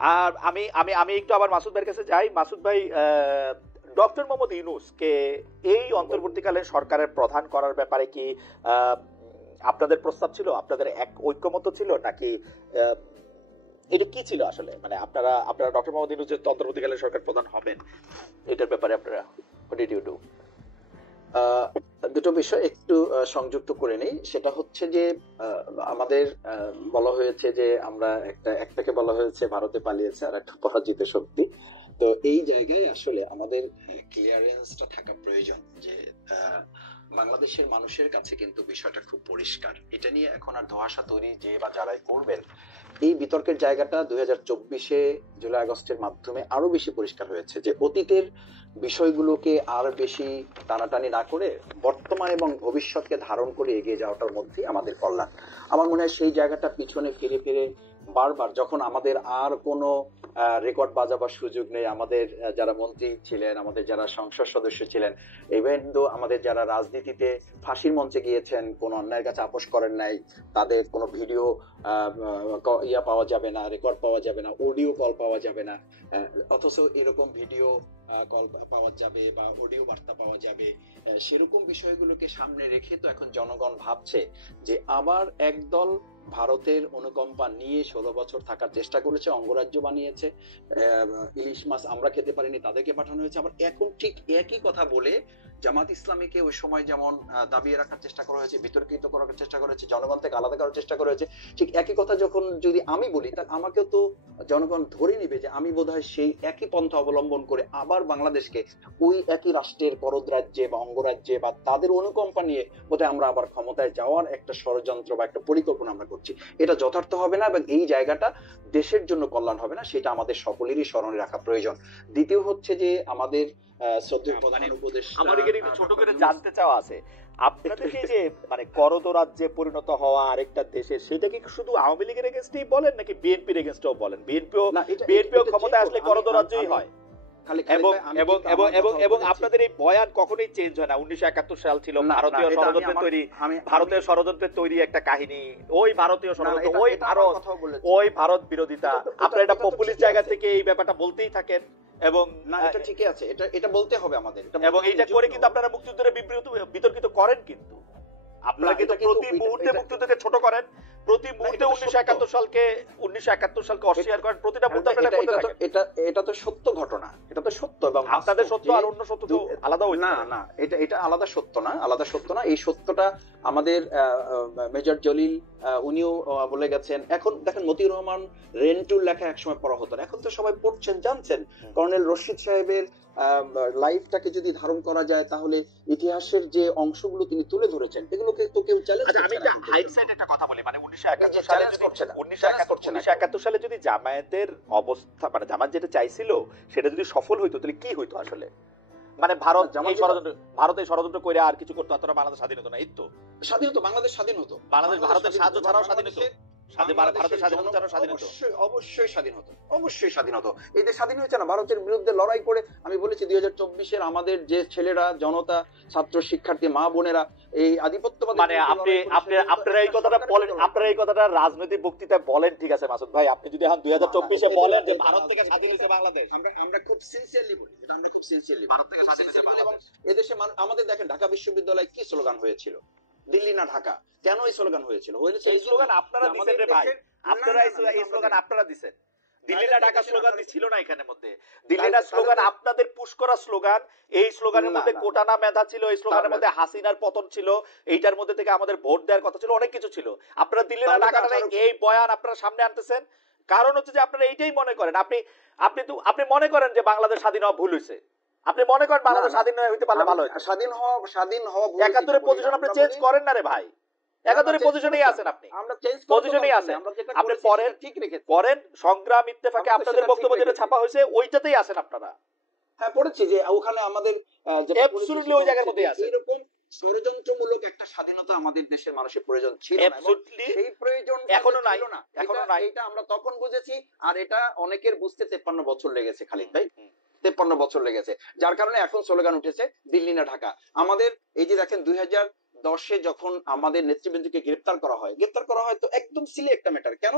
আর আমি আমি আমি একটু আবার মাসুদ ভাইয়ের কাছে যাই। মাসুদ ভাই, ডক্টর মোহাম্মদ ইউনূসকে এই অন্তর্বর্তীকালীন সরকারের প্রধান করার ব্যাপারে কি আহ, আপনাদের প্রস্তাব ছিল, আপনাদের এক ঐক্যমত ছিল, নাকি আহ, এটা কি ছিল আসলে? মানে আপনারা আপনারা ডক্টর মোহাম্মদ ইউনূস যে অন্তর্বর্তীকালীন সরকার প্রধান হবেন, এটার ব্যাপারে আপনারা হোয়াট ডিড ইউ ডু? আহ, দুটো বিষয় একটু সংযুক্ত করে নেই। সেটা হচ্ছে যে আহ, আমাদের বলা হয়েছে যে আমরা একটাকে বলা হয়েছে ভারতে পালিয়েছে আর একটা পরাজিত শক্তি। তো এই জায়গায় আসলে আমাদের ক্লিয়ারেন্সটা থাকা প্রয়োজন যে আহ, বাংলাদেশের মানুষের কাছে কিন্তু বিষয়টা খুব পরিষ্কার। এটা নিয়ে এখন আর ধোঁয়াশা তৈরি যে বা যারাই করবেন, এই বিতর্কের জায়গাটা 2024-এ জুলাই আগস্টের মাধ্যমে আরো বেশি পরিষ্কার হয়েছে যে অতীতের বিষয়গুলোকে আর বেশি টানাটানি না করে বর্তমান এবং ভবিষ্যৎকে ধারণ করে এগিয়ে যাওয়াটার মধ্যেই আমাদের কল্যাণ। আমার মনে হয় সেই জায়গাটা পিছনে ফিরে ফিরে বারবার যখন আমাদের আর কোনো রেকর্ড বাজাবার সুযোগ নেই, আমাদের যারা মন্ত্রী ছিলেন, আমাদের যারা সংসদ সদস্য ছিলেন, ইভেন দো আমাদের যারা রাজনীতিতে ফাঁসির মঞ্চে গিয়েছেন, কোনো অন্যায়ের কাছে আপোষ করেন নাই, তাদের কোনো ভিডিও ইয়া পাওয়া যাবে না, রেকর্ড পাওয়া যাবে না, অডিও কল পাওয়া যাবে না। অথচ এরকম ভিডিও কল পাওয়া যাবে বা অডিও বার্তা পাওয়া যাবে। সেরকম বিষয়গুলোকে সামনে রেখে তো এখন জনগণ ভাবছে যে আবার একদল ভারতের অনুকম্পা নিয়ে 16 বছর থাকার চেষ্টা করেছে, অঙ্গরাজ্য বানিয়েছে, ইলিশ মাছ আমরা খেতে পারিনি তাদেরকে পাঠানো হয়েছে। আবার এখন ঠিক একই কথা বলে জামাত ইসলামীকে ওই সময় যেমন দাবিয়ে রাখার চেষ্টা করা হয়েছে, বিতর্কিত করার চেষ্টা করা হয়েছে, জনগণ থেকে আলাদা করার চেষ্টা করা হয়েছে। ঠিক একই কথা যখন যদি আমি বলি, তাহলে আমাকেও তো জনগণ ধরে নিবে যে আমি বোধহয় সেই একই পন্থা অবলম্বন করে আবার বাংলাদেশকে ওই একই রাষ্ট্রের করদ রাজ্যে বা অঙ্গরাজ্যে বা তাদের অনুকম্পা নিয়ে বোধহয় আমরা আবার ক্ষমতায় যাওয়ার একটা ষড়যন্ত্র বা একটা পরিকল্পনা আমরা করছি। এটা যথার্থ হবে না এবং এই জায়গাটা দেশের জন্য কল্যাণ হবে না, সেটা আমাদের সকলেরই স্মরণে রাখা প্রয়োজন। দ্বিতীয় হচ্ছে যে আমাদের শ্রদ্ধেয় প্রধান উপদেষ্টা, আমার এখানে একটু ছোট করে জানতে চাওয়া আছে, আপনাদের এই যে মানে করদ রাজ্যে পরিণত হওয়া আরেকটা দেশে, সেটা কি শুধু আওয়ামী লীগের এগেনস্টেই বলেন নাকি বিএনপির এগেনস্টেও বলেন? বিএনপিও ক্ষমতায় আসলে করদ রাজ্যই হয়। এবং এবং এবং এবং এবং আপনাদের এই বয়ান কখনোই চেঞ্জ হয় না। 1971 সাল ছিল ভারতীয় ষড়যন্ত্রের তৈরি, ভারতীয় ষড়যন্ত্রের তৈরি একটা কাহিনী, ওই ভারতীয় ষড়যন্ত্র, ওই ভারত বিরোধিতা, আপনারা এটা পপুলিস্ট জায়গা থেকে এই ব্যাপারটা বলতেই থাকেন। এবং না, এটা ঠিকই আছে, এটা বলতে হবে আমাদের, এবং এইটা করে কিন্তু আপনারা মুক্তিযুদ্ধের বিতর্কিত করেন। কিন্তু আপনারা কিন্তু প্রতি মুহূর্তে মুক্তিযুদ্ধকে ছোট করেন, প্রতি মুহূর্তে 1971 সালকে অস্বীকার করেন, প্রতিটা মুহূর্তে আপনারা করতে থাকেন। এটা তো সত্য ঘটনা, এটা তো সত্য এবং আপনাদের সত্য আর অন্য সত্য তো আলাদা হইছে না। না, এটা আলাদা সত্য না, আলাদা সত্য না। এই সত্যটা আমাদের মেজর জলিল উনিও বলে গেছেন। এখন দেখেন, মতিউর রহমান রেন্টুর লেখা একসময় পড়া হতো না, এখন তো সবাই পড়ছেন, জানছেন। কর্নেল রশিদ সাহেবের লাইফটাকে যদি ধারণ করা যায়, তাহলে ইতিহাসের যে অংশগুলো তিনি তুলে ধরেছেন, এগুলোকে তো কেউ চ্যালেঞ্জ করছে না। আমি একটা হাইটসাইড একটা কথা বলি, মানে 1971 সালে যদি জামায়াতের অবস্থা, মানে জামায়াত যেটা চাইছিল সেটা যদি সফল হইতো, তাহলে কি হইতো আসলে? মানে ভারত এই ষড়যন্ত্র করে আর কিছু করতো, এতটা বাংলাদেশ স্বাধীন হতো না। এই তো স্বাধীন হতো, বাংলাদেশ স্বাধীন হতো, বাংলাদেশ ভারতের সাহায্য ছাড়াও স্বাধীন হতো, ভারতের স্বাধীনতা ছাড়াও স্বাধীন হতো, অবশ্যই স্বাধীন হতো, অবশ্যই স্বাধীন হতো। এই যে স্বাধীন হয়েছে না, ভারতের বিরুদ্ধে লড়াই করে। আমি বলেছি 2024-এর আমাদের যে ছেলেরা, জনতা, ছাত্র, শিক্ষার্থী, মা বোনেরা এই আধিপত্যবাদী, মানে আপনারা এই কথাটা বলেন, আপনারা এই কথাটা রাজনৈতিক বক্তৃতায় বলেন, ঠিক আছে মাসুদ ভাই, আপনি যদি এখন 2024-এ বলেন যে ভারত থেকে স্বাধীন হয়েছে বাংলাদেশ, আমরা খুব সিনসিয়ারলি বলি, আমরা খুব সিনসিয়ারলি ভারত থেকে স্বাধীন হয়েছে বাংলাদেশ। এদেশে আমাদের দেখেন, ঢাকা বিশ্ববিদ্যালয়ে কি স্লোগান হয়েছিল? দিল্লি না ঢাকা। কেন এই স্লোগান হয়েছিল? এই স্লোগান আপনারা দিবেন রে ভাই, আপনারা এই স্লোগান আপনারা দিবেন। দিল্লি না ঢাকা স্লোগান ছিল না এখানের মধ্যে। দিল্লি না স্লোগান আপনাদের পুশ করা স্লোগান। এই স্লোগানের মধ্যে কোটা না মেধা ছিল, এই স্লোগানের মধ্যে হাসিনার পতন ছিল, এইটার মধ্যে থেকে আমাদের ভোট দেওয়ার কথা ছিল, অনেক কিছু ছিল। আপনারা দিল্লি না ঢাকা এই বয়ান আপনারা সামনে আনতেছেন, কারণ হচ্ছে যে আপনারা এইটাই মনে করেন, আপনি মনে করেন যে বাংলাদেশ স্বাধীন হওয়া ভুল হয়েছে, আপনি মনে করেন বাংলাদেশ স্বাধীন হইতে পারলে ভালো হতো। স্বাধীন হওয়া 71-এর পজিশন আপনি চেঞ্জ করেন না রে ভাই, 71-এর পজিশনেই আছেন, আপনি পজিশনেই আছেন, আপনি পরের ঠিক রেখে পড়েন সংগ্রাম ইত্তেফাকে আপনাদের বক্তব্য যেটা ছাপা হয়েছে ওইটাতেই আছেন আপনারা। হ্যাঁ, পড়েছি যে ওখানে আমাদের যেটা অ্যাবসলিউটলি ওই জায়গার মধ্যেই আছে। এরকম ষড়যন্ত্রমূলক একটা স্বাধীনতা আমাদের দেশের মানুষের প্রয়োজন ছিল না, এই প্রয়োজন এখনো নাই। এটা আমরা তখন বুঝেছি, আর এটা অনেকের বুঝতে 53 বছর লেগেছে খালিদ ভাই, 53 বছর লেগেছে। যার কারণে এখন স্লোগান উঠেছে দিল্লি না ঢাকা। আমাদের এই যে দেখেন 2010-এ যখন আমাদের নেতৃবৃন্দকে গ্রেফতার করা হয় তো একদম সিলি একটা ম্যাটার। কেন?